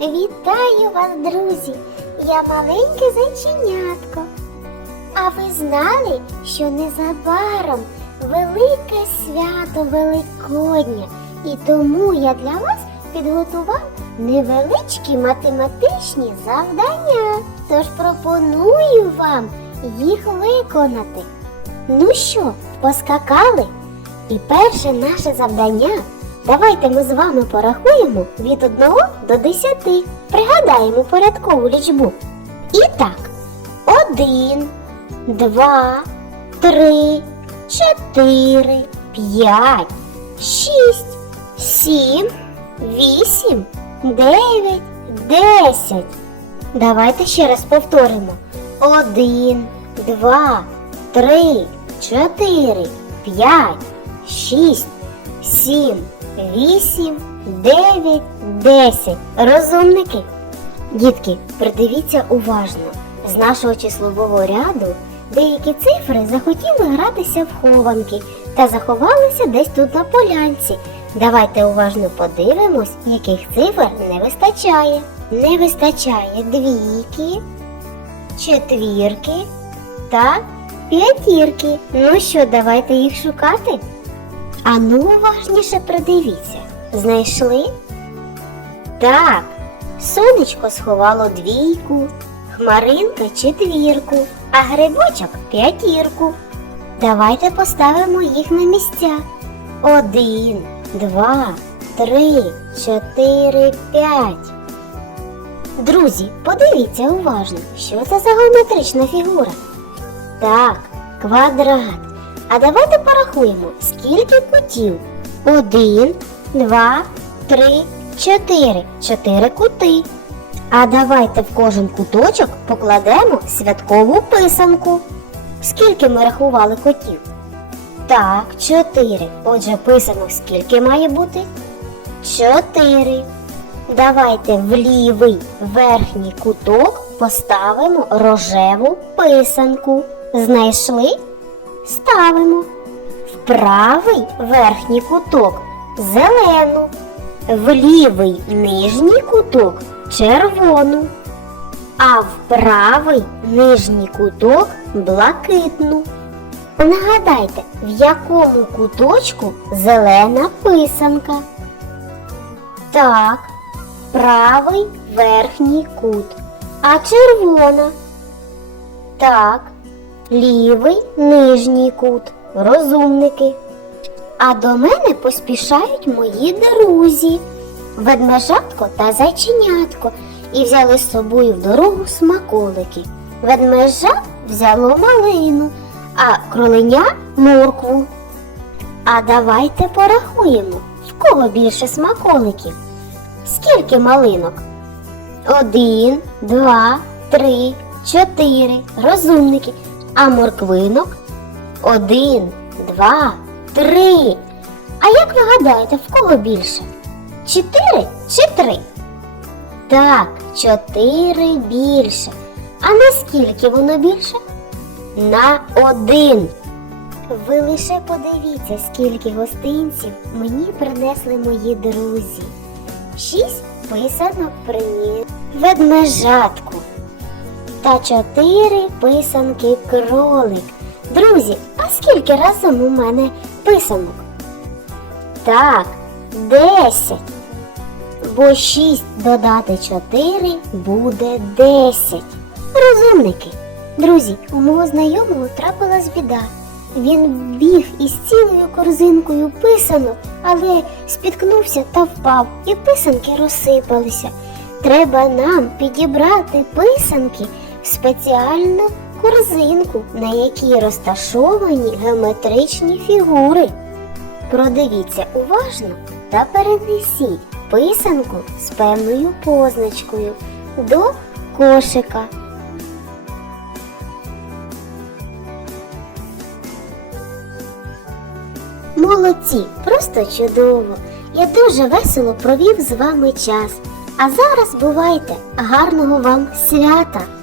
Вітаю вас, друзі! Я маленьке зайченятко. А ви знали, що незабаром велике свято Великодня, і тому я для вас підготував невеличкі математичні завдання. Тож пропоную вам їх виконати. Ну що, поскакали? І перше наше завдання. Давайте ми з вами порахуємо від 1 до 10. Пригадаємо порядкову лічбу. І так, 1, 2, 3, 4, 5, 6, 7, 8, 9, 10. Давайте ще раз повторимо. 1, 2, 3, 4, 5, 6, 7, 8, 9, 10. Розумники. Дітки, придивіться уважно. З нашого числового ряду деякі цифри захотіли гратися в хованки та заховалися десь тут на полянці. Давайте уважно подивимось, яких цифр не вистачає. Не вистачає двійки, четвірки та п'ятірки. Ну що, давайте їх шукати? А ну уважніше придивіться. Знайшли? Так, сонечко сховало двійку, хмаринка четвірку, а грибочок п'ятірку. Давайте поставимо їх на місця. Один, два, три, чотири, п'ять. Друзі, подивіться уважно, що це за геометрична фігура. Так, квадрат. А давайте порахуємо, скільки кутів. Один, два, три, чотири. Чотири кути. А давайте в кожен куточок покладемо святкову писанку. Скільки ми рахували котів? Так, чотири. Отже, писанок скільки має бути? Чотири. Давайте в лівий верхній куток поставимо рожеву писанку. Знайшли? Ставимо. В правий верхній куток зелену, в лівий нижній куток червону, а в правий нижній куток блакитну. Нагадайте, в якому куточку зелена писанка? Так, правий верхній кут. А червона? Так, лівий нижній кут. Розумники. А до мене поспішають мої друзі, ведмежатко та зайченятко, і взяли з собою в дорогу смаколики. Ведмежа взяло малину, а кроленя моркву. А давайте порахуємо, в кого більше смаколиків. Скільки малинок? Один, два, три, чотири. Розумники. А морквинок? Один, два, три. А як ви гадаєте, в кого більше? Чотири чи три? Так, чотири більше. А наскільки воно більше? На один. Ви лише подивіться, скільки гостинців мені принесли мої друзі. Шість писанок приніс ведмежатку та чотири писанки кролик. Друзі, а скільки разом у мене писанок? Так, десять. Бо шість додати чотири буде десять. Розумники. Друзі, у мого знайомого трапилась біда. Він біг із цілою корзинкою писанок, але спіткнувся та впав, і писанки розсипалися. Треба нам підібрати писанки спеціальну корзинку, на якій розташовані геометричні фігури. Продивіться уважно та перенесіть писанку з певною позначкою до кошика. Молодці, просто чудово! Я дуже весело провів з вами час. А зараз бувайте! Гарного вам свята!